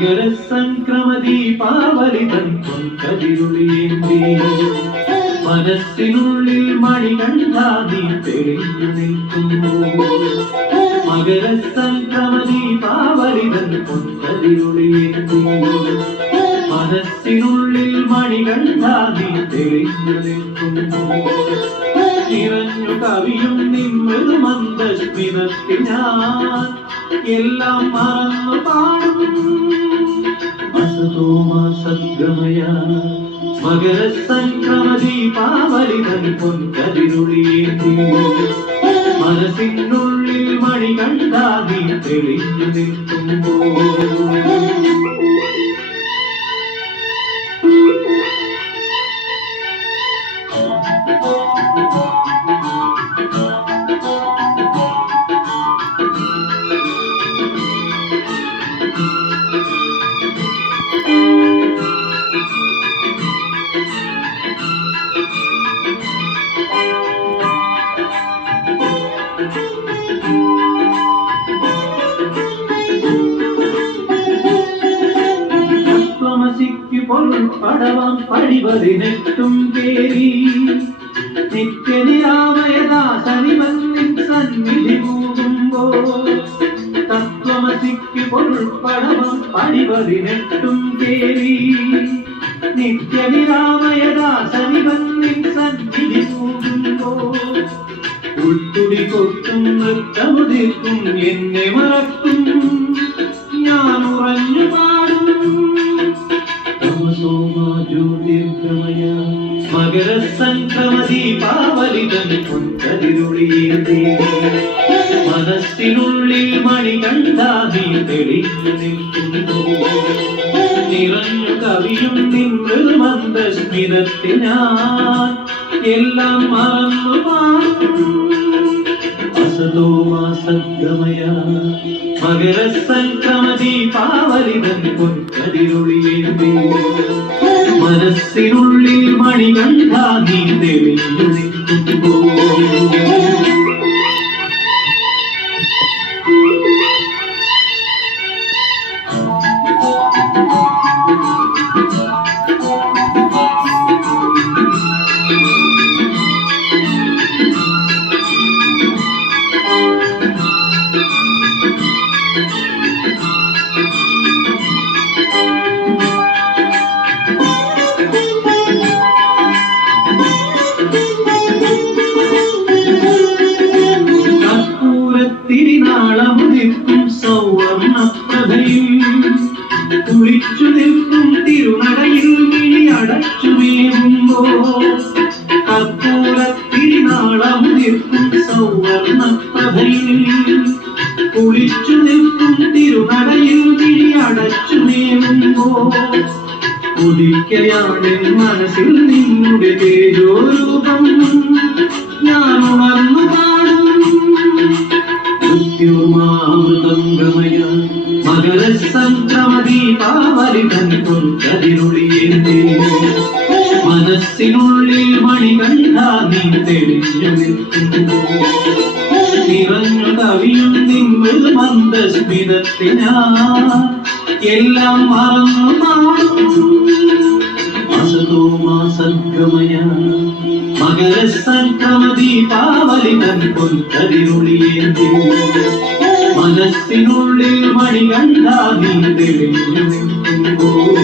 മകര സംക്രമ ദീപാവലി തൻ പൊൻകതിരുളിയേന്തി മനസ്സിനുള്ളിൽ മണികണ്ഠാദി തെളിഞ്ഞു നിൽക്കുന്നു. മകര സംക്രമ ദീപാവലി തൻ പൊൻകതിരുളിയേന്തി മനസ്സിനുള്ളിൽ മണികണ്ഠാദി തെളിഞ്ഞു നിൽക്കുന്നു. നിറഞ്ഞു കവിയും നിമ്മത് മന്ദസ്മിതത്തിൽ ഞാൻ എല്ലാം മറന്നു പാടും. അസതോമാ സദ്ഗമയ മകര സംക്രമ ദീപാവലി തൻ പൊൻകതിരുളിയേന്തി മനസ്സിനുള്ളിൽ മണികണ്ഠാദി തെളിഞ്ഞു നിൽക്കുമ്പോൾ പടവം പടിവതിനെട്ടും കേറി നിത്യനിരാമയദാസനിവന്നിൻ സന്നിധി പോകുമ്പോൾ തത്വമസിക്ക് പൊരുൾപ്പടവം പടിവതിനെട്ടും കേറി നിത്യനിരാമയദാസനിവന്നിൻ സന്നിധി പോകുമ്പോൾ ഉൾത്തുടി കൊട്ടും നൃത്തമുതിർക്കും എന്നെ മറക്കും ഞാൻ ഉറഞ്ഞു പാടും. ജ്യോതിർഗമയ മകര സംക്രമ ദീപാവലി തൻ പൊൻകതിരുളിയേന്തി മനസ്സിനുള്ളിൽ മണികണ്ഠാദി തെളിഞ്ഞു നിൽക്കുന്നു. നിറഞ്ഞു കവിയും നിമ്മൃദു മന്ദസ്മിതത്തിൽ ഞാൻ എല്ലാം മറന്നു പാടും. അസതോമാ സദ്ഗമയ മകര സംക്രമ ദീപാവലി തൻ പൊൻകതിരുളിയേന്തി മനസ്സിനുള്ളിൽ മണികണ്ഠാദി തെളിഞ്ഞു നിൽക്കുമ്പോൾ തിരുനാളമുദിക്കും സൗവർണപ്രഭയിൽ കുളിച്ചു നിൽക്കും തിരുനടയിൽ വിളി അടച്ചുമേകുമ്പോൾ കർപ്പൂര തിരുനാളമുദിക്കും സൗവർണപ്രഭയിൽ കുളിച്ചു നിൽക്കും തിരുനടയിൽ വിളി അടച്ചുമേകുമ്പോൾ ഉദിക്കയാണ് മനസ്സിൽ നിങ്ങളുടെ തേജോരൂപം ഞാൻ ഉണർന്നു പാടും. മൃത്യുമാമൃതംഗമയ മകര സംക്രമ ദീപാവലി തൻ പൊൻകതിരുളിയേന്തി മനസ്സിനുള്ളിൽ മണികണ്ഠാദി തെളിഞ്ഞു നിൽക്കുന്നു. നിറഞ്ഞു കവിയും നിമ്മൃദു മന്ദസ്മിതത്തിൽ ഞാൻ എല്ലാം മറന്നു പാടും. അസതോമാ സദ്ഗമയ മകര സംക്രമ ദീപാവലി തൻ പൊൻകതിരുളിയേന്തി മനസ്സിനുള്ളിൽ മണികണ്ഠാദി തെളിഞ്ഞു നിൽക്കുമ്പോൾ